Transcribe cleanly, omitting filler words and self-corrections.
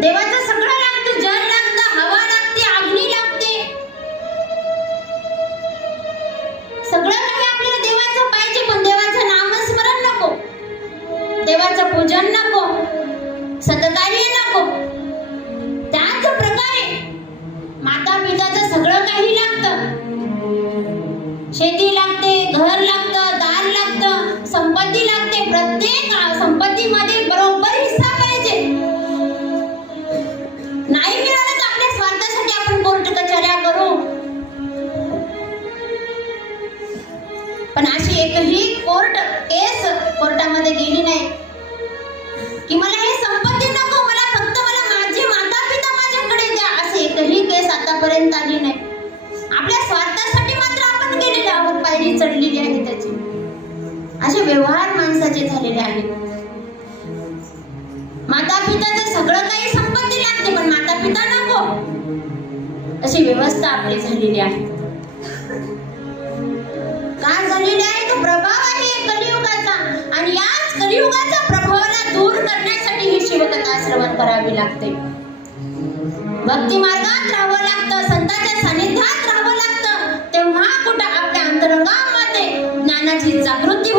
देवाचं सगळं लागतं, जल लागतं, हवा लागते, अग्नी लागते, सगळं काही आपल्याला देवाचं पाहिजे. पण देवाचं नामस्मरण नको, देवाचं पूजन नको, सत्कार्य नको. त्याच प्रकारे माता पिताचं सगळं काही लागतं. शेती लागते, घर लागतं, दान लागतं, संपत्ती लागते. प्रत्येक संपत्तीमध्ये बरोबर हिस्सा पाहिजे. नाही मिळालं तर आपल्या स्वार्थासाठी आपण कोर्ट कचऱ्या करू. पण अशी एकही कोर्टामध्ये गेली नाही की मला हे संपत्ती नको, मला माझे माता पिता माझ्याकडे द्या, असे एकही केस आतापर्यंत आली नाही. आपल्या स्वार्थासाठी मात्र आपण गेलेले आहोत, पायरी चढलेली आहे त्याची. असे व्यवहार माणसाचे झालेले आहेत. माता पिताचं सगळं काही संपत्ती लागते, पण माता पिता नको, अशी व्यवस्था आपली झालेली आहे. काय झालेली आहे? तो प्रभाव आहे कलियुगाचा, आणि याच कलियुगाच्या प्रभावाला दूर करण्यासाठी ही शिवकथा श्रवण करावी लागते. भक्ती मार्गात राहावं लागतं, संतांच्या सानिध्यात राहावं लागतं. तेव्हा कुठं आपल्या अंतरंगामध्ये ज्ञानाची जागृती